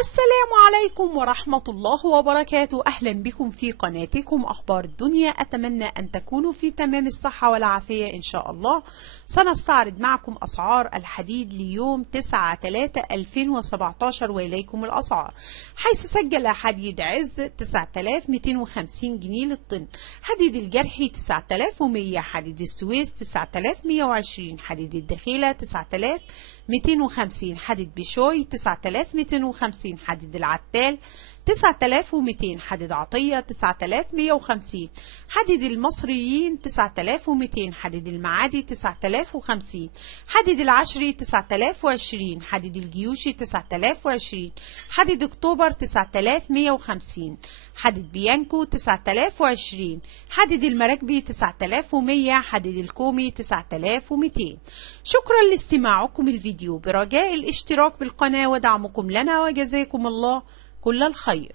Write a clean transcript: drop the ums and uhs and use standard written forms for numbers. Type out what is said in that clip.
السلام عليكم ورحمة الله وبركاته. أهلا بكم في قناتكم أخبار الدنيا. أتمنى أن تكونوا في تمام الصحة والعافية إن شاء الله. سنستعرض معكم أسعار الحديد ليوم 9/3/2017 وإليكم الأسعار، حيث سجل حديد عز 9250 جنيه للطن، حديد الجرحي 9100، حديد السويس 9120، حديد الدخيلة 9250، حديد بشوي 9250، حديد العتال 9200، حديد عطية 9150، حديد المصريين 9200، حديد المعادي 9050، حديد العشري 9020، حديد الجيوشي 9020، حديد اكتوبر 9150، حديد بيانكو 9020، حديد المراكبي 9100، حديد الكومي 9200. شكرا لاستماعكم الفيديو، برجاء الاشتراك بالقناة ودعمكم لنا، وجزاكم الله كل الخير.